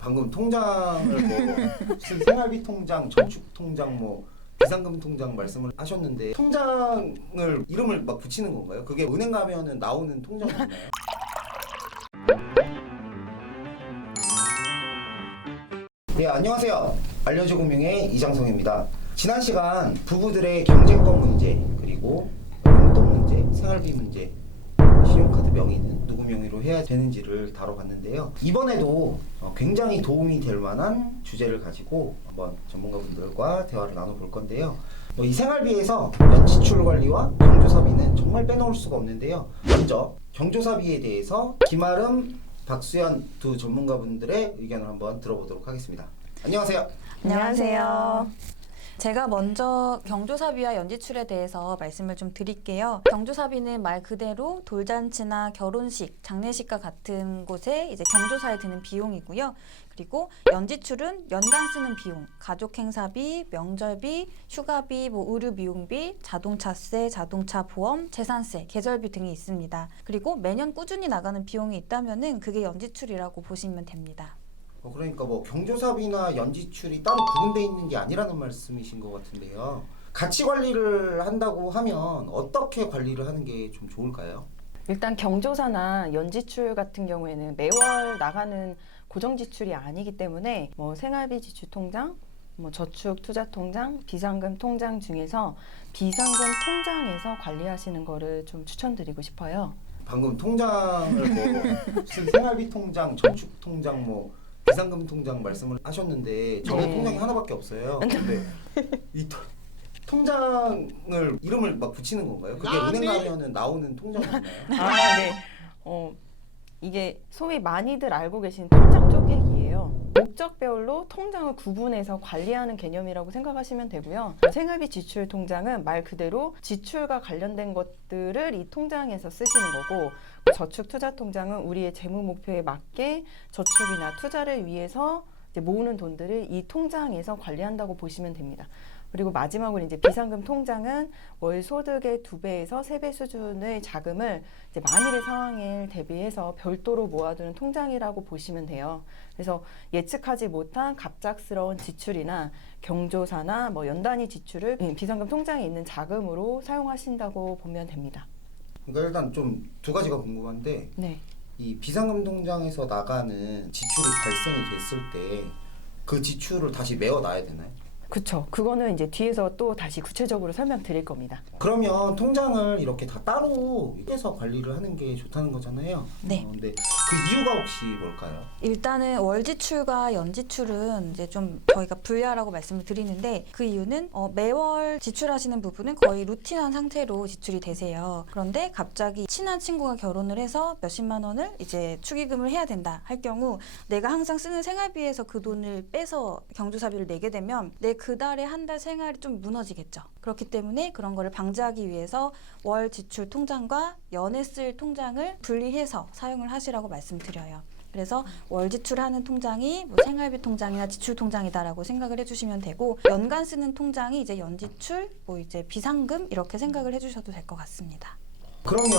방금 통장을 무슨 생활비 통장, 저축 통장, 비상금 통장 말씀을 하셨는데 통장을 이름을 막 붙이는 건가요? 그게 은행 가면은 나오는 통장이 있나요? 네, 안녕하세요. 알려줘 금융의 이장성입니다. 지난 시간 부부들의 경제권 문제, 그리고 용돈 문제, 생활비 문제, 신용카드 명의는 누구 명의로 해야 되는지를 다뤄봤는데요. 이번에도 굉장히 도움이 될 만한 주제를 가지고 한번 전문가분들과 대화를 나눠볼 건데요. 이 생활비에서 연지출 관리와 경조사비는 정말 빼놓을 수가 없는데요. 먼저 경조사비에 대해서 김아름, 박수연 두 전문가분들의 의견을 한번 들어보도록 하겠습니다. 안녕하세요. 안녕하세요. 제가 먼저 경조사비와 연지출에 대해서 말씀을 좀 드릴게요. 경조사비는 말 그대로 돌잔치나 결혼식, 장례식과 같은 곳에 이제 경조사에 드는 비용이고요. 그리고 연지출은 연간 쓰는 비용, 가족 행사비, 명절비, 휴가비, 의류 비용비, 자동차세, 자동차 보험, 재산세, 계절비 등이 있습니다. 그리고 매년 꾸준히 나가는 비용이 있다면은 그게 연지출이라고 보시면 됩니다. 그러니까 경조사비나 연지출이 따로 구분되어 있는 게 아니라는 말씀이신 것 같은데요. 같이 관리를 한다고 하면 어떻게 관리를 하는 게 좀 좋을까요? 일단 경조사나 연지출 같은 경우에는 매월 나가는 고정 지출이 아니기 때문에 생활비 지출 통장, 저축 투자 통장, 비상금 통장 중에서 비상금 통장에서 관리하시는 거를 좀 추천드리고 싶어요. 방금 통장을 무슨 생활비 통장, 저축 통장, 비상금 통장 말씀을 하셨는데 저는 네. 통장이 하나밖에 없어요. 근데 이 통장을 이름을 막 붙이는 건가요? 그게 은행 가면은 나오는 통장이 있나요? 네. 이게 소위 많이들 알고 계신 통장 쪼개기예요. 목적별로 통장을 구분해서 관리하는 개념이라고 생각하시면 되고요. 생활비 지출 통장은 말 그대로 지출과 관련된 것들을 이 통장에서 쓰시는 거고, 저축 투자 통장은 우리의 재무 목표에 맞게 저축이나 투자를 위해서 이제 모으는 돈들을 이 통장에서 관리한다고 보시면 됩니다. 그리고 마지막으로 이제 비상금 통장은 월 소득의 2배에서 3배 수준의 자금을 이제 만일의 상황에 대비해서 별도로 모아두는 통장이라고 보시면 돼요. 그래서 예측하지 못한 갑작스러운 지출이나 경조사나 연단위 지출을 비상금 통장에 있는 자금으로 사용하신다고 보면 됩니다. 그러니까 일단 좀 두 가지가 궁금한데 네. 이 비상금 통장에서 나가는 지출이 발생이 됐을 때 그 지출을 다시 메워놔야 되나요? 그쵸. 그거는 이제 뒤에서 또 다시 구체적으로 설명드릴 겁니다. 그러면 통장을 이렇게 다 따로 떼서 관리를 하는 게 좋다는 거잖아요. 네. 근데 그 이유가 혹시 뭘까요? 일단은 월 지출과 연 지출은 이제 좀 저희가 분리하라고 말씀을 드리는데 그 이유는 매월 지출하시는 부분은 거의 루틴한 상태로 지출이 되세요. 그런데 갑자기 친한 친구가 결혼을 해서 몇십만 원을 이제 축의금을 해야 된다 할 경우 내가 항상 쓰는 생활비에서 그 돈을 빼서 경조사비를 내게 되면 내 그 달에 한 달 생활이 좀 무너지겠죠. 그렇기 때문에 그런 거를 방지하기 위해서 월 지출 통장과 연에 쓸 통장을 분리해서 사용을 하시라고 말씀드려요. 그래서 월 지출하는 통장이 생활비 통장이나 지출 통장이다라고 생각을 해주시면 되고 연간 쓰는 통장이 이제 연지출, 이제 비상금 이렇게 생각을 해주셔도 될 것 같습니다. 그러면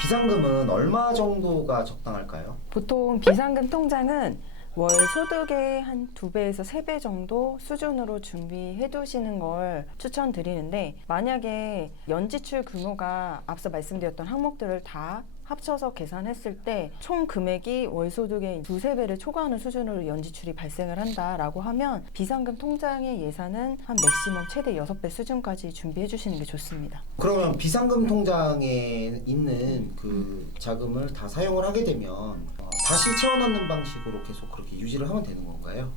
비상금은 얼마 정도가 적당할까요? 보통 비상금 통장은 월 소득의 한 2배에서 3배 정도 수준으로 준비해 두시는 걸 추천드리는데, 만약에 연지출 규모가 앞서 말씀드렸던 항목들을 다 합쳐서 계산했을 때 총 금액이 월 소득의 2~3배를 초과하는 수준으로 연지출이 발생을 한다라고 하면 비상금 통장의 예산은 한 맥시멈 최대 6배 수준까지 준비해 주시는 게 좋습니다. 그러면 비상금 통장에 있는 그 자금을 다 사용을 하게 되면 다시 채워넣는 방식으로 계속 그렇게 유지를 하면 되는 건가요?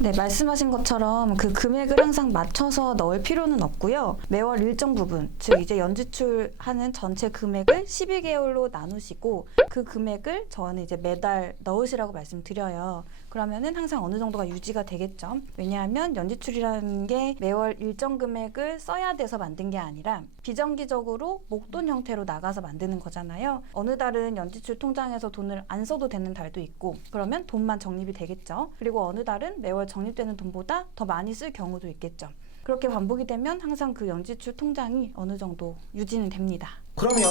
네, 말씀하신 것처럼 그 금액을 항상 맞춰서 넣을 필요는 없고요. 매월 일정 부분, 즉 이제 연지출하는 전체 금액을 12개월로 나누시고 그 금액을 저는 이제 매달 넣으시라고 말씀드려요. 그러면은 항상 어느 정도가 유지가 되겠죠. 왜냐하면 연지출이라는 게 매월 일정 금액을 써야 돼서 만든 게 아니라 비정기적으로 목돈 형태로 나가서 만드는 거잖아요. 어느 달은 연지출 통장에서 돈을 안 써도 되는 달도 있고 그러면 돈만 적립이 되겠죠. 그리고 어느 달은 매월 적립되는 돈보다 더 많이 쓸 경우도 있겠죠. 그렇게 반복이 되면 항상 그 연지출 통장이 어느 정도 유지는 됩니다. 그러면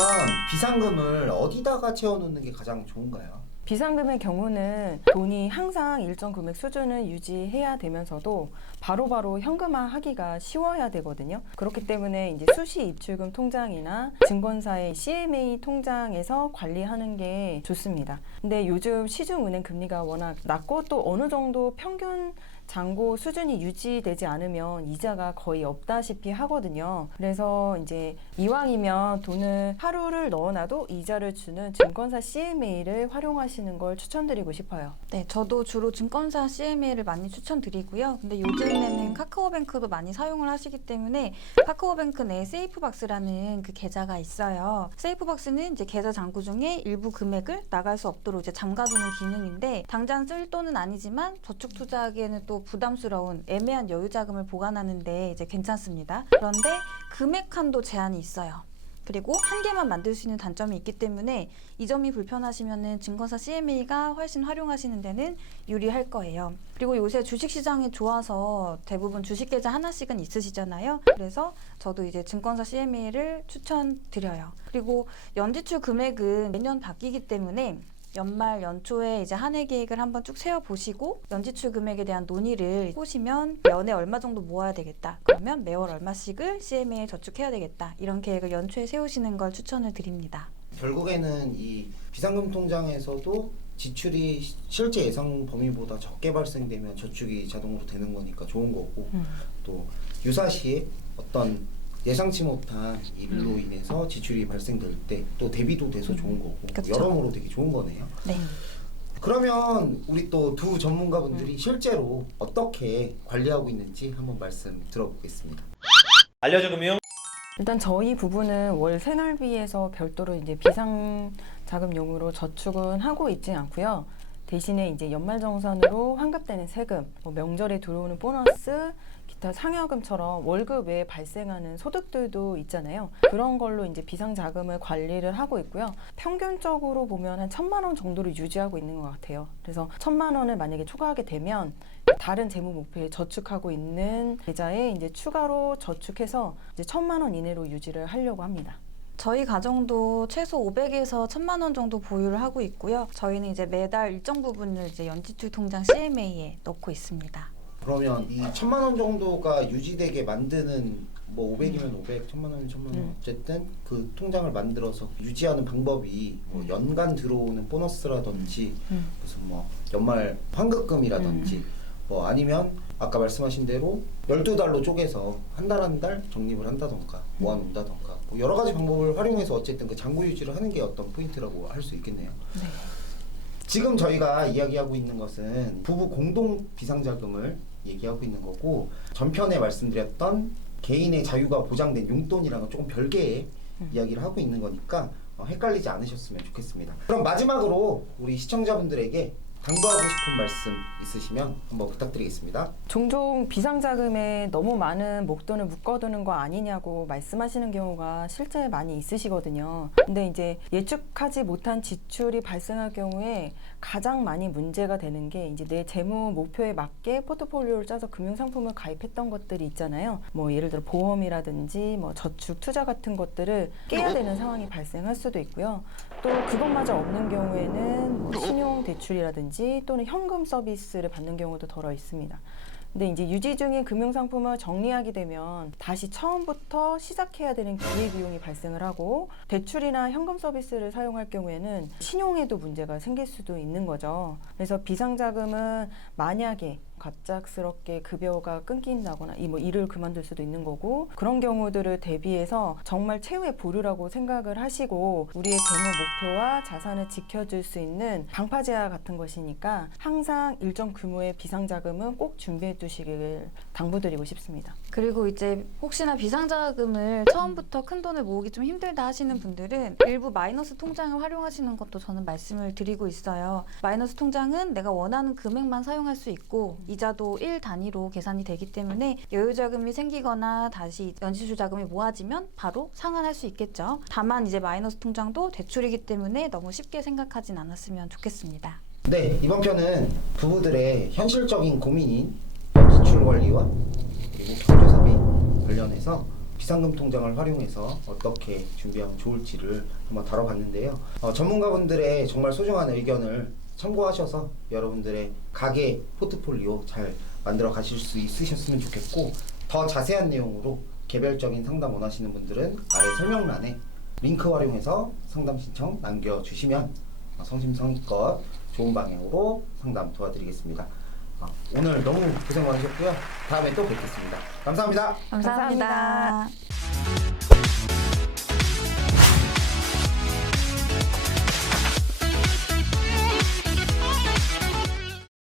비상금을 어디다가 채워놓는 게 가장 좋은가요? 비상금의 경우는 돈이 항상 일정 금액 수준을 유지해야 되면서도 바로바로 현금화하기가 쉬워야 되거든요. 그렇기 때문에 이제 수시 입출금 통장이나 증권사의 CMA 통장에서 관리하는 게 좋습니다. 근데 요즘 시중은행 금리가 워낙 낮고 또 어느 정도 평균 잔고 수준이 유지되지 않으면 이자가 거의 없다시피 하거든요. 그래서 이제 이왕이면 돈을 하루를 넣어놔도 이자를 주는 증권사 CMA를 활용하시는 걸 추천드리고 싶어요. 네, 저도 주로 증권사 CMA를 많이 추천드리고요. 근데 요즘에는 카카오뱅크도 많이 사용을 하시기 때문에 카카오뱅크 내 세이프박스라는 그 계좌가 있어요. 세이프박스는 이제 계좌 잔고 중에 일부 금액을 나갈 수 없도록 이제 잠가두는 기능인데 당장 쓸 돈은 아니지만 저축 투자하기에는 또 부담스러운 애매한 여유 자금을 보관하는데 이제 괜찮습니다. 그런데 금액 한도 제한이 있어요. 그리고 한 개만 만들 수 있는 단점이 있기 때문에 이 점이 불편하시면은 증권사 CMA가 훨씬 활용하시는 데는 유리할 거예요. 그리고 요새 주식시장이 좋아서 대부분 주식 계좌 하나씩은 있으시잖아요. 그래서 저도 이제 증권사 CMA를 추천드려요. 그리고 연지출 금액은 매년 바뀌기 때문에 연말 연초에 이제 한 해 계획을 한번 쭉 세워 보시고 연지출 금액에 대한 논의를 보시면 연에 얼마 정도 모아야 되겠다. 그러면 매월 얼마씩을 CMA에 저축해야 되겠다. 이런 계획을 연초에 세우시는 걸 추천을 드립니다. 결국에는 이 비상금 통장에서도 지출이 실제 예상 범위보다 적게 발생되면 저축이 자동으로 되는 거니까 좋은 거고 또 유사시에 어떤 예상치 못한 일로 인해서 지출이 발생될 때 또 대비도 돼서 좋은 거고 그쵸. 여러모로 되게 좋은 거네요. 네. 그러면 우리 또 두 전문가분들이 실제로 어떻게 관리하고 있는지 한번 말씀 들어보겠습니다. 알려줘 금융. 일단 저희 부부는 월 생활비에서 별도로 이제 비상자금용으로 저축은 하고 있지 않고요. 대신에 이제 연말정산으로 환급되는 세금, 뭐 명절에 들어오는 보너스, 기타 상여금처럼 월급 외에 발생하는 소득들도 있잖아요. 그런 걸로 이제 비상자금을 관리를 하고 있고요. 평균적으로 보면 한 1,000만 원 정도를 유지하고 있는 것 같아요. 그래서 1,000만 원을 만약에 초과하게 되면 다른 재무 목표에 저축하고 있는 계좌에 이제 추가로 저축해서 이제 1,000만 원 이내로 유지를 하려고 합니다. 저희 가정도 최소 500에서 1,000만 원 정도 보유를 하고 있고요. 저희는 이제 매달 일정 부분을 이제 연지출 통장 CMA에 넣고 있습니다. 그러면 이 1,000만 원 정도가 유지되게 만드는 뭐 500이면 500, 1,000만 원이면 1,000만 원 어쨌든 그 통장을 만들어서 유지하는 방법이 뭐 연간 들어오는 보너스라든지 무슨 뭐 연말 환급금이라든지 뭐 아니면 아까 말씀하신 대로 12달로 쪼개서 한 달 한 달 적립을 한다던가 모아놓는다던가 뭐 여러 가지 방법을 활용해서 어쨌든 그 잔고 유지를 하는 게 어떤 포인트라고 할 수 있겠네요. 네. 지금 저희가 이야기하고 있는 것은 부부 공동 비상자금을 얘기하고 있는 거고 전편에 말씀드렸던 개인의 자유가 보장된 용돈이랑은 조금 별개의 이야기를 하고 있는 거니까 헷갈리지 않으셨으면 좋겠습니다. 그럼 마지막으로 우리 시청자분들에게 당부하고 싶은 말씀 있으시면 한번 부탁드리겠습니다. 종종 비상자금에 너무 많은 목돈을 묶어두는 거 아니냐고 말씀하시는 경우가 실제 많이 있으시거든요. 근데 이제 예측하지 못한 지출이 발생할 경우에 가장 많이 문제가 되는 게 이제 내 재무 목표에 맞게 포트폴리오를 짜서 금융상품을 가입했던 것들이 있잖아요. 뭐 예를 들어 보험이라든지 뭐 저축, 투자 같은 것들을 깨야 되는 상황이 발생할 수도 있고요. 또 그것마저 없는 경우에는 뭐 신용 대출이라든지 또는 현금 서비스를 받는 경우도 덜어 있습니다. 근데 이제 유지 중인 금융상품을 정리하게 되면 다시 처음부터 시작해야 되는 기회비용이 발생을 하고 대출이나 현금 서비스를 사용할 경우에는 신용에도 문제가 생길 수도 있는 거죠. 그래서 비상자금은 만약에 갑작스럽게 급여가 끊긴다거나 뭐 일을 그만둘 수도 있는 거고 그런 경우들을 대비해서 정말 최후의 보류라고 생각을 하시고 우리의 재무 목표와 자산을 지켜줄 수 있는 방파제와 같은 것이니까 항상 일정 규모의 비상자금은 꼭 준비해 두시길 당부드리고 싶습니다. 그리고 이제 혹시나 비상자금을 처음부터 큰 돈을 모으기 좀 힘들다 하시는 분들은 일부 마이너스 통장을 활용하시는 것도 저는 말씀을 드리고 있어요. 마이너스 통장은 내가 원하는 금액만 사용할 수 있고 이자도 1 단위로 계산이 되기 때문에 여유자금이 생기거나 다시 연지출 자금이 모아지면 바로 상환할 수 있겠죠. 다만 이제 마이너스 통장도 대출이기 때문에 너무 쉽게 생각하진 않았으면 좋겠습니다. 네, 이번 편은 부부들의 현실적인 고민인 연지출 관리와 그리고 경조사비 관련해서 비상금 통장을 활용해서 어떻게 준비하면 좋을지를 한번 다뤄봤는데요. 전문가분들의 정말 소중한 의견을 참고하셔서 여러분들의 가계 포트폴리오 잘 만들어 가실 수 있으셨으면 좋겠고, 더 자세한 내용으로 개별적인 상담 원하시는 분들은 아래 설명란에 링크 활용해서 상담 신청 남겨주시면 성심성의껏 좋은 방향으로 상담 도와드리겠습니다. 오늘 너무 고생 많으셨고요. 다음에 또 뵙겠습니다. 감사합니다. 감사합니다. 감사합니다.